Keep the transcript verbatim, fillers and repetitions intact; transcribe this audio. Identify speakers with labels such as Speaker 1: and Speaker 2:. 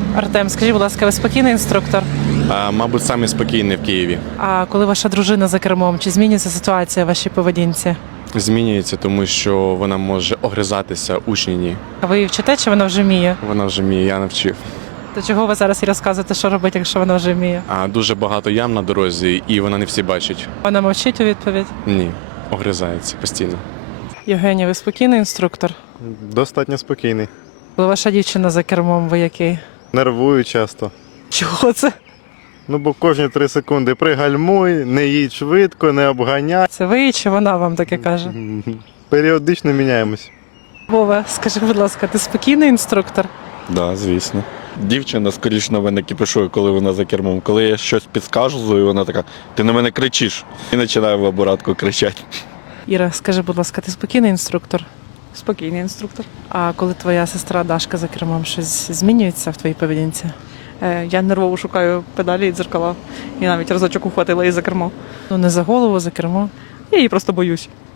Speaker 1: Артем, скажіть, будь ласка, ви спокійний інструктор?
Speaker 2: А, мабуть, самі спокійні в Києві.
Speaker 1: А коли ваша дружина за кермом, чи змінюється ситуація в вашій поведінці?
Speaker 2: Змінюється, тому що вона може огризатися, учні ні.
Speaker 1: А ви її вчите, чи вона вже вміє?
Speaker 2: Вона вже вміє, я навчив.
Speaker 1: То чого ви зараз їй розказуєте, що робити, якщо вона вже вміє?
Speaker 2: А дуже багато ям на дорозі, і вона не всі бачить.
Speaker 1: Вона мовчить у відповідь?
Speaker 2: Ні, огризається постійно.
Speaker 1: Євгенія, ви спокійний інструктор?
Speaker 3: Достатньо спокійний.
Speaker 1: Коли ваша дівчина за кермом, ви який?
Speaker 3: Нервую часто.
Speaker 1: Чого це?
Speaker 3: Ну бо кожні три секунди пригальмуй, не їдь швидко, не обганяй.
Speaker 1: Це ви чи вона вам таке каже?
Speaker 3: Періодично міняємось.
Speaker 1: Вова, скажи, будь ласка, ти спокійний інструктор?
Speaker 4: Да, звісно. Дівчина скоріш на мене кипішує, коли вона за кермом. Коли я щось підскажу, вона така, ти на мене кричиш. І починає в лаборатку кричати.
Speaker 1: Іра, скажи, будь ласка, ти спокійний інструктор?
Speaker 5: Спокійний інструктор.
Speaker 1: А коли твоя сестра Дашка за кермом, щось змінюється в твоїй поведінці?
Speaker 5: Е, Я нервово шукаю педалі і дзеркала. І навіть разочок ухватила її за кермо.
Speaker 1: Ну не за голову, за кермо.
Speaker 5: Я її просто боюсь.